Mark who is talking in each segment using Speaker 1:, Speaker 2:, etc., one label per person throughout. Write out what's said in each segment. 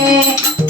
Speaker 1: Yeah.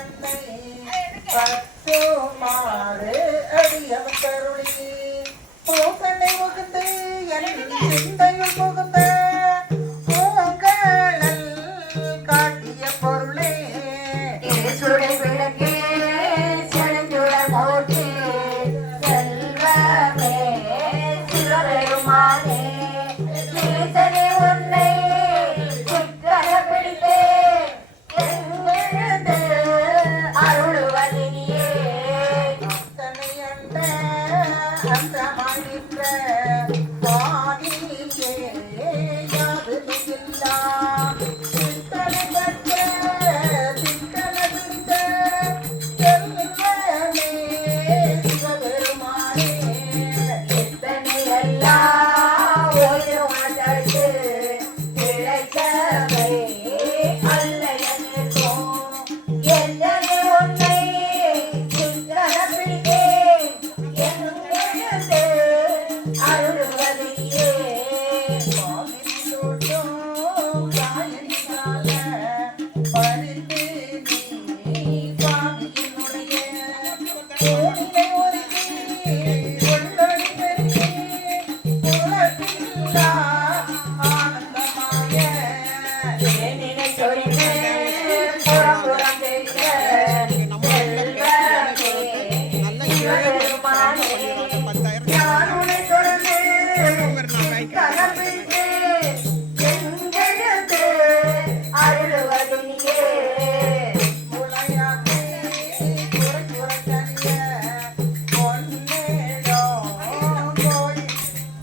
Speaker 2: தன்னை பத்து மாறு அடியவர் கருளி பூசனை உகுந்து என் சிந்தையுள் புகுந்த பூக்கள் காட்டிய பொருளே.
Speaker 1: சுடை விளக்கே செழுஞ்சுட போட்டி செல்வமே சிவருமானே
Speaker 2: Yeah.